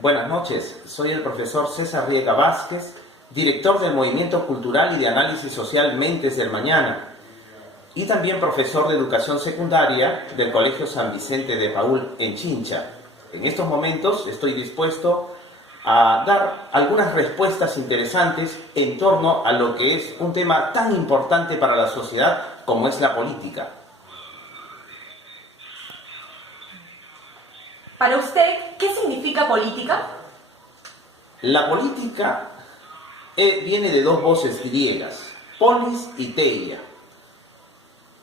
Buenas noches, soy el profesor César Riega Vázquez, director del Movimiento Cultural y de Análisis Social Mentes del Mañana, y también profesor de Educación Secundaria del Colegio San Vicente de Paúl en Chincha. En estos momentos estoy dispuesto a dar algunas respuestas interesantes en torno a lo que es un tema tan importante para la sociedad como es la política. Para usted, ¿qué significa política? La política viene de dos voces griegas, polis y teia.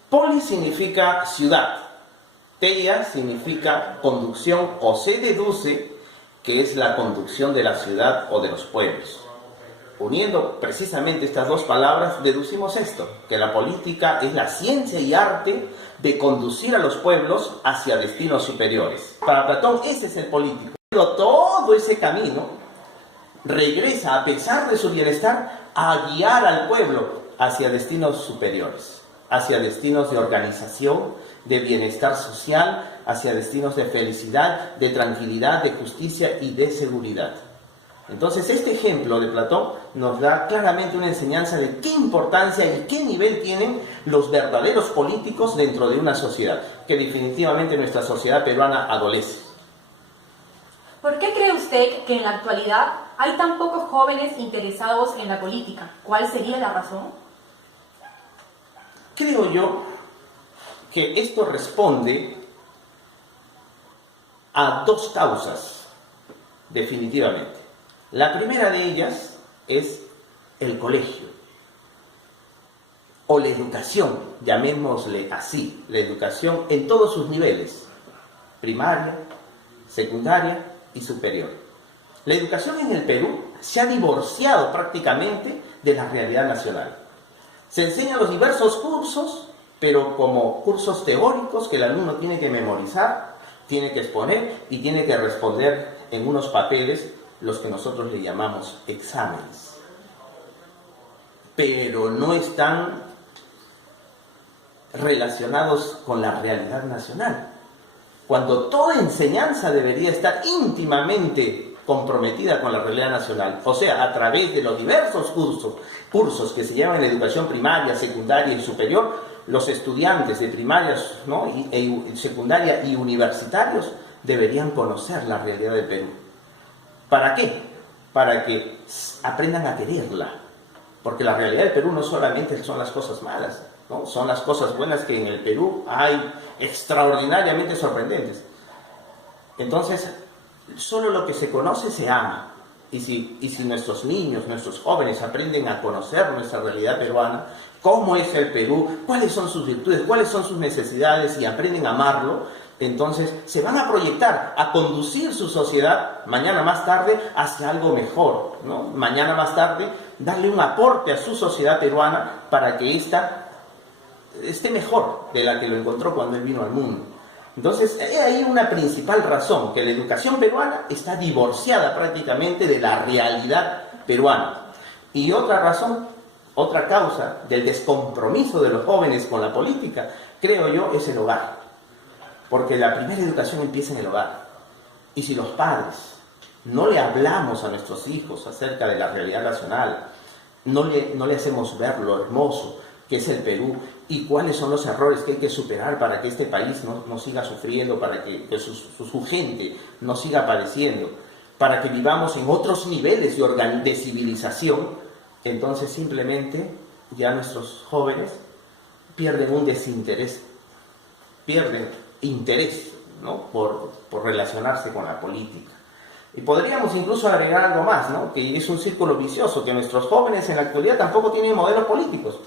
Polis significa ciudad, teia significa conducción, o se deduce que es la conducción de la ciudad o de los pueblos. Uniendo precisamente estas dos palabras, deducimos esto, que la política es la ciencia y arte de conducir a los pueblos hacia destinos superiores. Para Platón ese es el político. Pero todo ese camino regresa, a pesar de su bienestar, a guiar al pueblo hacia destinos superiores, hacia destinos de organización, de bienestar social, hacia destinos de felicidad, de tranquilidad, de justicia y de seguridad. Entonces este ejemplo de Platón nos da claramente una enseñanza de qué importancia y qué nivel tienen los verdaderos políticos dentro de una sociedad, que definitivamente nuestra sociedad peruana adolece. ¿Por qué cree usted que en la actualidad hay tan pocos jóvenes interesados en la política? ¿Cuál sería la razón? Creo yo que esto responde a dos causas, definitivamente. La primera de ellas es el colegio, o la educación, llamémosle así, la educación en todos sus niveles, primaria, secundaria y superior. La educación en el Perú se ha divorciado prácticamente de la realidad nacional. Se enseñan los diversos cursos, pero como cursos teóricos que el alumno tiene que memorizar, tiene que exponer y tiene que responder en unos papeles, los que nosotros le llamamos exámenes. Pero no están relacionados con la realidad nacional. Cuando toda enseñanza debería estar íntimamente comprometida con la realidad nacional, o sea, a través de los diversos cursos que se llaman en educación primaria, secundaria y superior, los estudiantes de primarias, ¿no?, secundaria y universitarios deberían conocer la realidad del Perú. ¿Para qué? Para que aprendan a quererla. Porque la realidad del Perú no solamente son las cosas malas, ¿no? Son las cosas buenas que en el Perú hay extraordinariamente sorprendentes. Entonces, solo lo que se conoce se ama. Y si nuestros niños, nuestros jóvenes aprenden a conocer nuestra realidad peruana, cómo es el Perú, cuáles son sus virtudes, cuáles son sus necesidades y aprenden a amarlo, entonces se van a proyectar, a conducir su sociedad mañana más tarde hacia algo mejor, ¿no? Mañana más tarde darle un aporte a su sociedad peruana para que ésta esté mejor de la que lo encontró cuando él vino al mundo. Entonces hay ahí una principal razón, que la educación peruana está divorciada prácticamente de la realidad peruana. Y otra razón, otra causa del descompromiso de los jóvenes con la política, creo yo, es el hogar. Porque la primera educación empieza en el hogar. Y si los padres no le hablamos a nuestros hijos acerca de la realidad nacional, no le hacemos ver lo hermoso que es el Perú y cuáles son los errores que hay que superar para que este país no siga sufriendo, para que su gente no siga padeciendo, para que vivamos en otros niveles de civilización, entonces simplemente ya nuestros jóvenes pierden un desinterés, pierden interés, ¿no?, por relacionarse con la política. Y podríamos incluso agregar algo más, ¿no?, que es un círculo vicioso, que nuestros jóvenes en la actualidad tampoco tienen modelos políticos.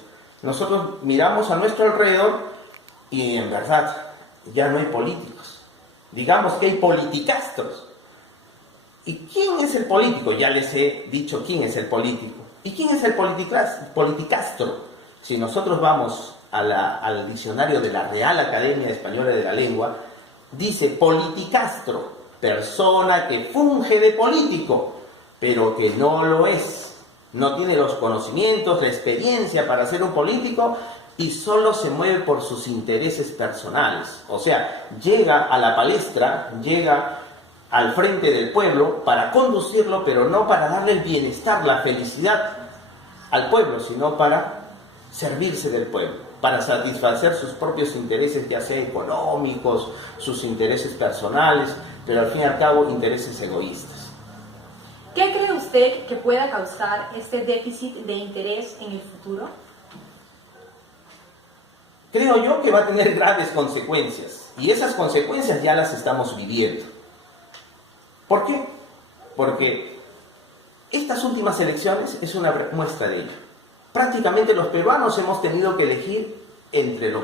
Nosotros miramos a nuestro alrededor y en verdad ya no hay políticos. Digamos que hay politicastros. ¿Y quién es el político? Ya les he dicho quién es el político. ¿Y quién es el politicastro? Si nosotros vamos al diccionario de la Real Academia Española de la Lengua, dice politicastro, persona que funge de político, pero que no lo es. No tiene los conocimientos, la experiencia para ser un político y solo se mueve por sus intereses personales. O sea, llega a la palestra, llega al frente del pueblo para conducirlo, pero no para darle el bienestar, la felicidad al pueblo, sino para servirse del pueblo, para satisfacer sus propios intereses, ya sea económicos, sus intereses personales, pero al fin y al cabo intereses egoístas. ¿Qué cree usted que pueda causar este déficit de interés en el futuro? Creo yo que va a tener graves consecuencias, y esas consecuencias ya las estamos viviendo. ¿Por qué? Porque estas últimas elecciones es una muestra de ello. Prácticamente los peruanos hemos tenido que elegir entre lo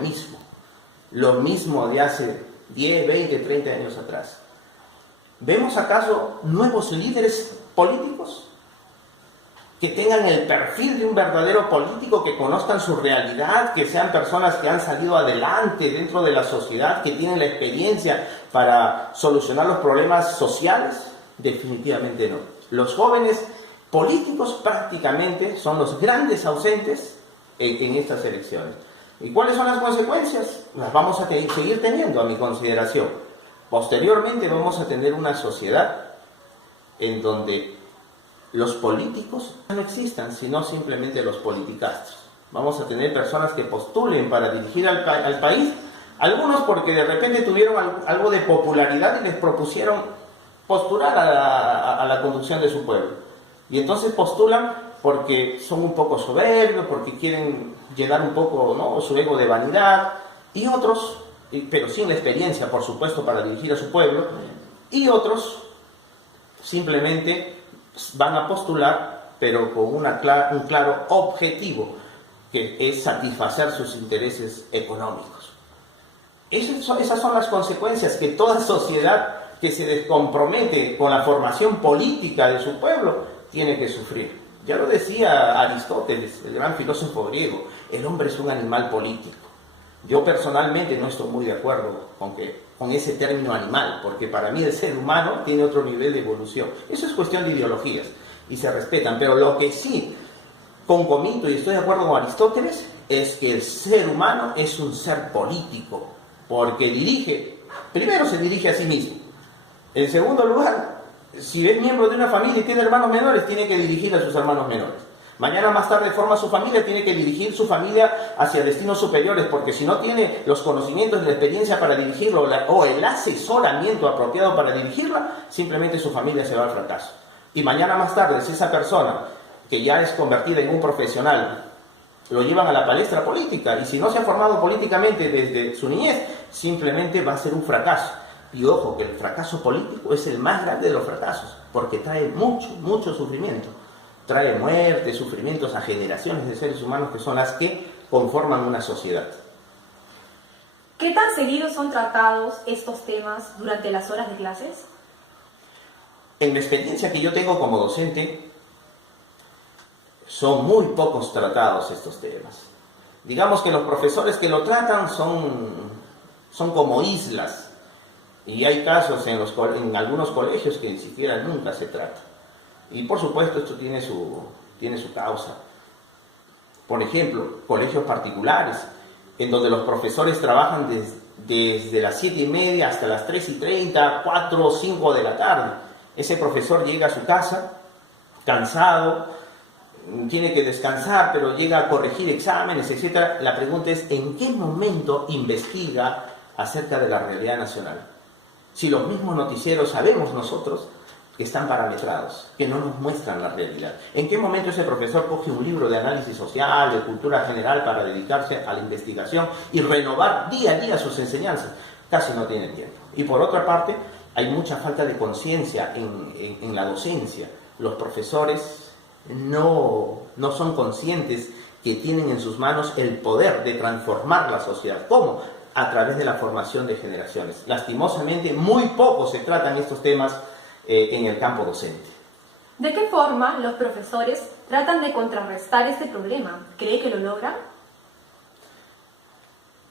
mismo de hace 10, 20, 30 años atrás. ¿Vemos acaso nuevos líderes políticos que tengan el perfil de un verdadero político, que conozcan su realidad, que sean personas que han salido adelante dentro de la sociedad, que tienen la experiencia para solucionar los problemas sociales? Definitivamente no. Los jóvenes políticos prácticamente son los grandes ausentes en estas elecciones. ¿Y cuáles son las consecuencias? Las vamos a seguir teniendo, a mi consideración. Posteriormente vamos a tener una sociedad en donde los políticos no existan, sino simplemente los politicastros. Vamos a tener personas que postulen para dirigir al país, algunos porque de repente tuvieron algo de popularidad y les propusieron postular a la conducción de su pueblo. Y entonces postulan porque son un poco soberbios, porque quieren llenar un poco, ¿no?, su ego de vanidad, y otros, pero sin la experiencia, por supuesto, para dirigir a su pueblo, y otros simplemente van a postular, pero con un claro objetivo, que es satisfacer sus intereses económicos. Esas son las consecuencias que toda sociedad que se descompromete con la formación política de su pueblo tiene que sufrir. Ya lo decía Aristóteles, el gran filósofo griego, el hombre es un animal político. Yo personalmente no estoy muy de acuerdo con ese término animal, porque para mí el ser humano tiene otro nivel de evolución. Eso es cuestión de ideologías y se respetan, pero lo que sí concomito y estoy de acuerdo con Aristóteles es que el ser humano es un ser político, porque primero se dirige a sí mismo. En segundo lugar, si es miembro de una familia y tiene hermanos menores, tiene que dirigir a sus hermanos menores. Mañana más tarde forma su familia, tiene que dirigir su familia hacia destinos superiores, porque si no tiene los conocimientos y la experiencia para dirigirlo o el asesoramiento apropiado para dirigirla, simplemente su familia se va al fracaso. Y mañana más tarde, si esa persona que ya es convertida en un profesional lo llevan a la palestra política, y si no se ha formado políticamente desde su niñez, simplemente va a ser un fracaso. Y ojo, que el fracaso político es el más grande de los fracasos, porque trae mucho sufrimiento. Trae muerte, sufrimientos a generaciones de seres humanos que son las que conforman una sociedad. ¿Qué tan seguidos son tratados estos temas durante las horas de clases? En la experiencia que yo tengo como docente, son muy pocos tratados estos temas. Digamos que los profesores que lo tratan son como islas. Y hay casos en algunos colegios que ni siquiera nunca se trata. Y por supuesto esto tiene su causa. Por ejemplo, colegios particulares, en donde los profesores trabajan desde las 7:30 hasta las 3:30, 4 o 5 de la tarde. Ese profesor llega a su casa cansado, tiene que descansar, pero llega a corregir exámenes, etc. La pregunta es, ¿en qué momento investiga acerca de la realidad nacional? Si los mismos noticieros sabemos nosotros que están parametrados, que no nos muestran la realidad. ¿En qué momento ese profesor coge un libro de análisis social, de cultura general, para dedicarse a la investigación y renovar día a día sus enseñanzas? Casi no tiene tiempo. Y por otra parte, hay mucha falta de conciencia en la docencia. Los profesores no son conscientes que tienen en sus manos el poder de transformar la sociedad. ¿Cómo? A través de la formación de generaciones. Lastimosamente, muy poco se tratan estos temas en el campo docente. ¿De qué forma los profesores tratan de contrarrestar este problema? ¿Cree que lo logran?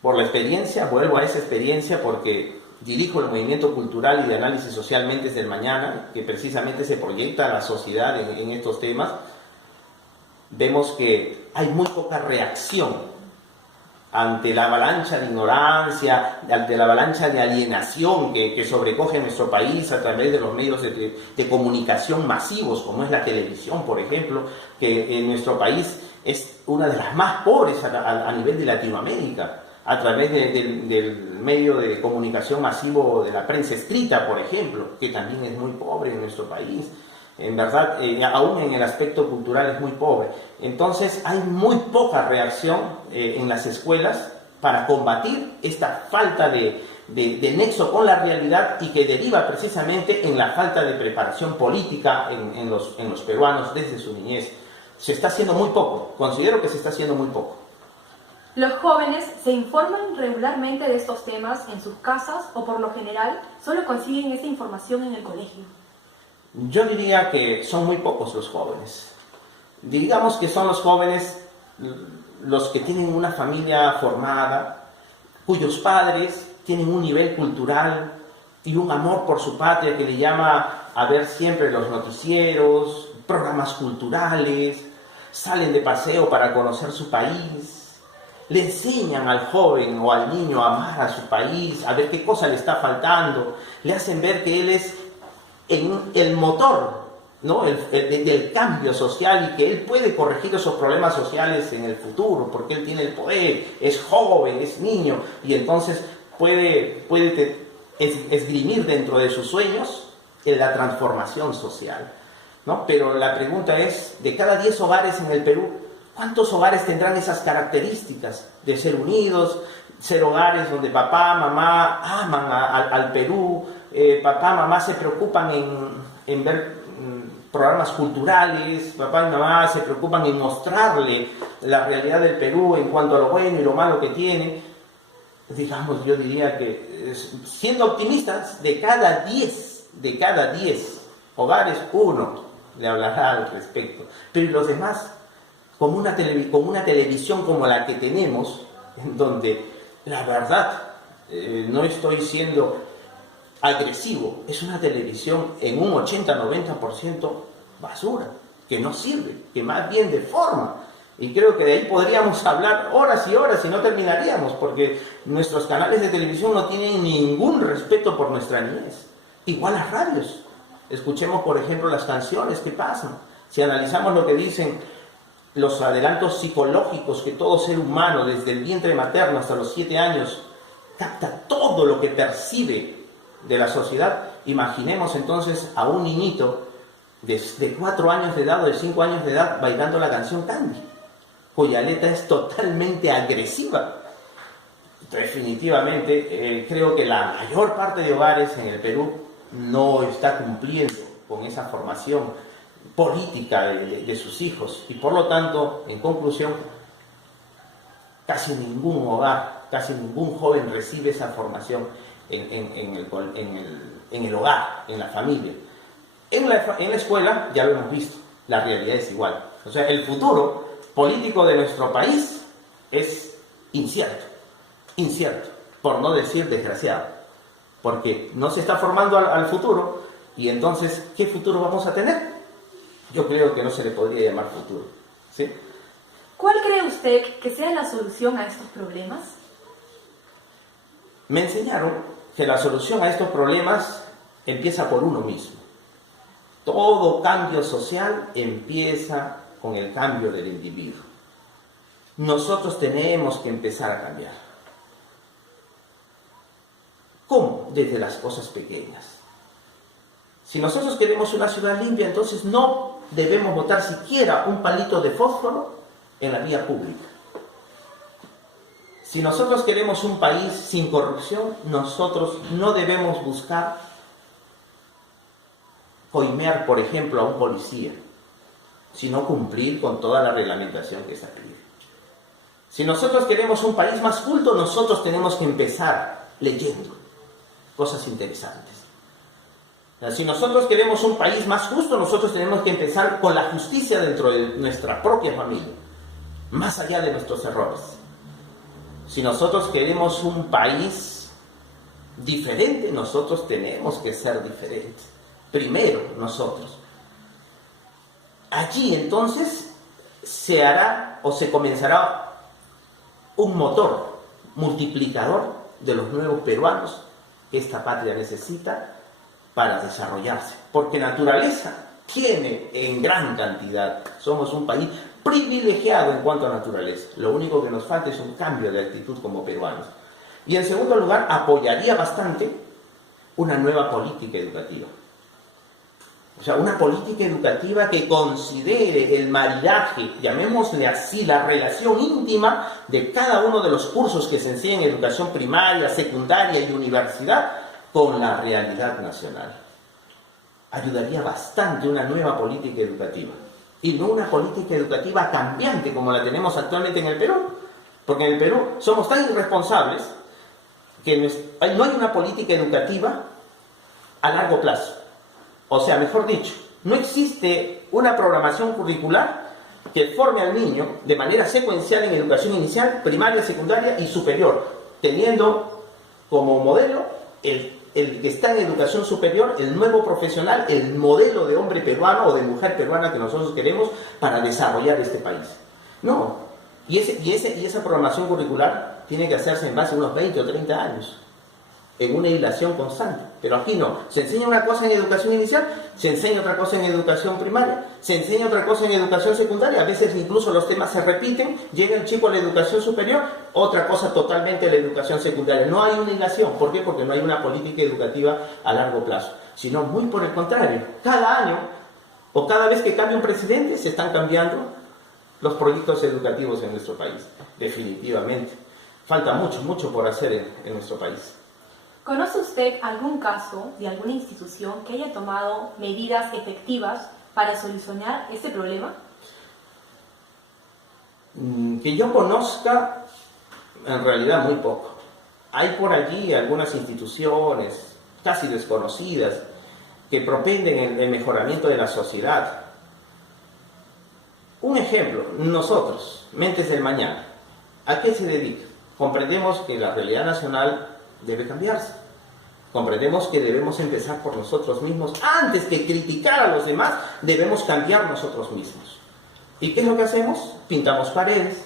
Por la experiencia, vuelvo a esa experiencia porque dirijo el movimiento cultural y de análisis social Mentes del Mañana, que precisamente se proyecta a la sociedad en estos temas. Vemos que hay muy poca reacción ante la avalancha de ignorancia, ante la avalancha de alienación que sobrecoge nuestro país a través de los medios de comunicación masivos, como es la televisión, por ejemplo, que en nuestro país es una de las más pobres a nivel de Latinoamérica, a través del medio de comunicación masivo de la prensa escrita, por ejemplo, que también es muy pobre en nuestro país. En verdad, aún en el aspecto cultural es muy pobre. Entonces hay muy poca reacción en las escuelas para combatir esta falta de nexo con la realidad y que deriva precisamente en la falta de preparación política en los peruanos desde su niñez. Se está haciendo muy poco, considero que se está haciendo muy poco. ¿Los jóvenes se informan regularmente de estos temas en sus casas o por lo general solo consiguen esta información en el colegio? Yo diría que son muy pocos los jóvenes. Digamos que son los jóvenes los que tienen una familia formada, cuyos padres tienen un nivel cultural y un amor por su patria que le llama a ver siempre los noticieros, programas culturales, salen de paseo para conocer su país, le enseñan al joven o al niño a amar a su país, a ver qué cosa le está faltando, le hacen ver que él es el motor, ¿no? del cambio social y que él puede corregir esos problemas sociales en el futuro, porque él tiene el poder, es joven, es niño, y entonces puede esgrimir dentro de sus sueños la transformación social, ¿no? Pero la pregunta es, de cada 10 hogares en el Perú, ¿cuántos hogares tendrán esas características de ser unidos, ser hogares donde papá, mamá aman al Perú, papá, mamá se preocupan en ver programas culturales, papá y mamá se preocupan en mostrarle la realidad del Perú en cuanto a lo bueno y lo malo que tiene? Digamos, yo diría que, siendo optimistas, de cada 10 hogares, uno le hablará al respecto. Pero ¿y los demás? Como una televisión como la que tenemos, en donde la verdad, no estoy siendo agresivo, es una televisión en un 80-90% basura, que no sirve, que más bien deforma. Y creo que de ahí podríamos hablar horas y horas y no terminaríamos, porque nuestros canales de televisión no tienen ningún respeto por nuestra niñez. Igual las radios. Escuchemos, por ejemplo, las canciones que pasan. Si analizamos lo que dicen los adelantos psicológicos que todo ser humano, desde el vientre materno hasta los 7 años, capta todo lo que percibe de la sociedad, imaginemos entonces a un niñito de 4 años de edad o de 5 años de edad bailando la canción Candy, cuya letra es totalmente agresiva. Definitivamente creo que la mayor parte de hogares en el Perú no está cumpliendo con esa formación política de sus hijos, y por lo tanto, en conclusión, casi ningún hogar, casi ningún joven recibe esa formación en el hogar, en la familia. En la escuela, ya lo hemos visto, la realidad es igual. O sea, el futuro político de nuestro país es incierto, por no decir desgraciado, porque no se está formando al futuro, y entonces, ¿qué futuro vamos a tener? Yo creo que no se le podría llamar futuro, ¿sí? ¿Cuál cree usted que sea la solución a estos problemas? Me enseñaron que la solución a estos problemas empieza por uno mismo. Todo cambio social empieza con el cambio del individuo. Nosotros tenemos que empezar a cambiar. ¿Cómo? Desde las cosas pequeñas. Si nosotros queremos una ciudad limpia, entonces no debemos botar siquiera un palito de fósforo en la vía pública. Si nosotros queremos un país sin corrupción, nosotros no debemos buscar coimear, por ejemplo, a un policía, sino cumplir con toda la reglamentación que está pide. Si nosotros queremos un país más culto, nosotros tenemos que empezar leyendo cosas interesantes. Si nosotros queremos un país más justo, nosotros tenemos que empezar con la justicia dentro de nuestra propia familia, más allá de nuestros errores. Si nosotros queremos un país diferente, nosotros tenemos que ser diferentes. Primero nosotros. Allí entonces se hará o se comenzará un motor multiplicador de los nuevos peruanos que esta patria necesita para desarrollarse. Porque naturaleza tiene en gran cantidad. Somos un país privilegiado en cuanto a naturaleza. Lo único que nos falta es un cambio de actitud como peruanos. Y en segundo lugar, apoyaría bastante una nueva política educativa. O sea, una política educativa que considere el maridaje, llamémosle así, la relación íntima de cada uno de los cursos que se enseñan en educación primaria, secundaria y universidad con la realidad nacional. Ayudaría bastante una nueva política educativa. Y no una política educativa cambiante como la tenemos actualmente en el Perú. Porque en el Perú somos tan irresponsables que no hay una política educativa a largo plazo. O sea, mejor dicho, no existe una programación curricular que forme al niño de manera secuencial en educación inicial, primaria, secundaria y superior, teniendo como modelo el que está en educación superior, el nuevo profesional, el modelo de hombre peruano o de mujer peruana que nosotros queremos para desarrollar este país. No, y esa programación curricular tiene que hacerse en base a unos 20 o 30 años, en una hilación constante. Pero aquí no, se enseña una cosa en educación inicial, se enseña otra cosa en educación primaria, se enseña otra cosa en educación secundaria, a veces incluso los temas se repiten, llega el chico a la educación superior, otra cosa totalmente a la educación secundaria. No hay una hilación. ¿Por qué? Porque no hay una política educativa a largo plazo, sino muy por el contrario. Cada año o cada vez que cambia un presidente se están cambiando los proyectos educativos en nuestro país, definitivamente. Falta mucho por hacer en nuestro país. ¿Conoce usted algún caso de alguna institución que haya tomado medidas efectivas para solucionar ese problema? Que yo conozca, en realidad muy poco. Hay por allí algunas instituciones casi desconocidas que propenden el mejoramiento de la sociedad. Un ejemplo, nosotros, Mentes del Mañana, ¿a qué se dedica? Comprendemos que la realidad nacional debe cambiarse. Comprendemos que debemos empezar por nosotros mismos. Antes que criticar a los demás, debemos cambiar nosotros mismos. ¿Y qué es lo que hacemos? Pintamos paredes.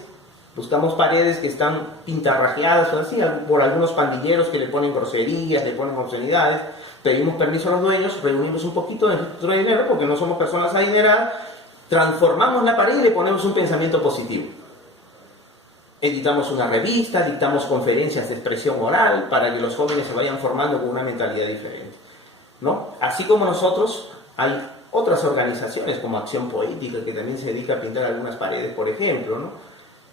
Buscamos paredes que están pintarrajeadas o así, por algunos pandilleros que le ponen groserías, le ponen obscenidades. Pedimos permiso a los dueños, reunimos un poquito de nuestro dinero, porque no somos personas adineradas, transformamos la pared y le ponemos un pensamiento positivo. Editamos una revista, dictamos conferencias de expresión oral para que los jóvenes se vayan formando con una mentalidad diferente, ¿no? Así como nosotros, hay otras organizaciones como Acción Poética que también se dedica a pintar algunas paredes, por ejemplo, ¿no?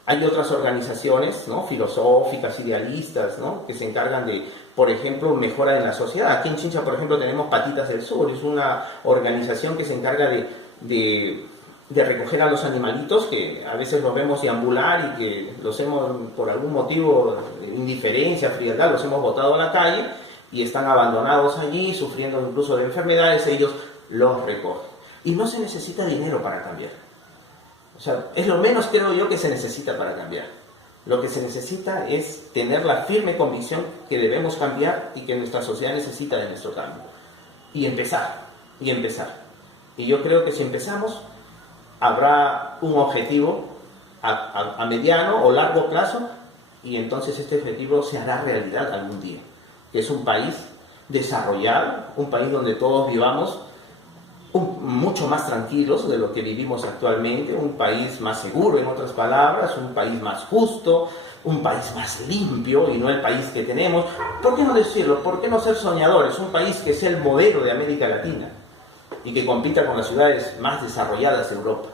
Hay otras organizaciones, ¿no?, filosóficas, idealistas, ¿no?, que se encargan de, por ejemplo, mejora en la sociedad. Aquí en Chincha, por ejemplo, tenemos Patitas del Sur, es una organización que se encarga de recoger a los animalitos que a veces los vemos deambular y que los hemos, por algún motivo, indiferencia, frialdad, los hemos botado a la calle y están abandonados allí, sufriendo incluso de enfermedades, ellos los recogen. Y no se necesita dinero para cambiar. O sea, es lo menos, creo yo, que se necesita para cambiar. Lo que se necesita es tener la firme convicción que debemos cambiar y que nuestra sociedad necesita de nuestro cambio. Y empezar. Y yo creo que si empezamos, habrá un objetivo a mediano o largo plazo y entonces este objetivo se hará realidad algún día, que es un país desarrollado, un país donde todos vivamos mucho más tranquilos de lo que vivimos actualmente, un país más seguro, en otras palabras, un país más justo, un país más limpio y no el país que tenemos. ¿Por qué no decirlo? ¿Por qué no ser soñadores? Un país que sea el modelo de América Latina y que compita con las ciudades más desarrolladas de Europa.